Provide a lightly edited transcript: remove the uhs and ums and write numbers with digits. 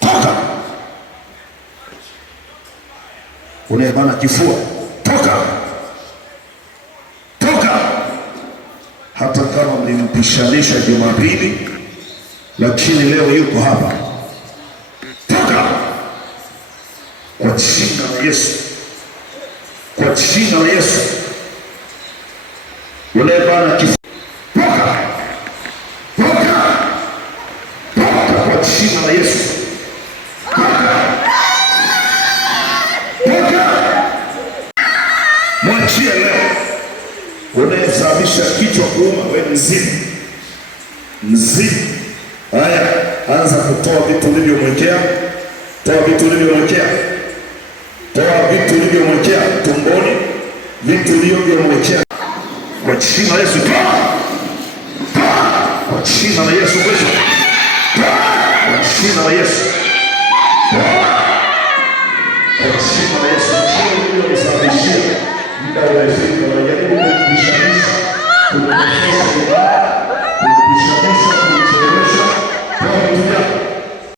Toka. Unayebana kifua, toka. Toka. Hata kama mlimpishanisha Jumapili, lakini leo yuko hapa. Toka. Kwa jina la Yesu. Kwa jina la Yesu. Unayebana kifua, toka. Toka. Toka kwa jina la Yesu. Mwachie leo. Unayesababisha kichwa kuuma, wewe mzimu. Mzimu. Haya, anza kutoa vitu ulivyomwekea. Toa vitu ulivyomwekea. Toa vitu ulivyomwekea tumboni. Vitu ulivyomwekea. Kwa jina la Yesu. Toa. Toa. Kwa jina la Yesu Kristo. Toa. Kwa jina la Yesu. Toa. Kwa jina la Yesu. Ulivyomsababishia muda wa Yesu, unajaribu kumshawishi, kumwonyesha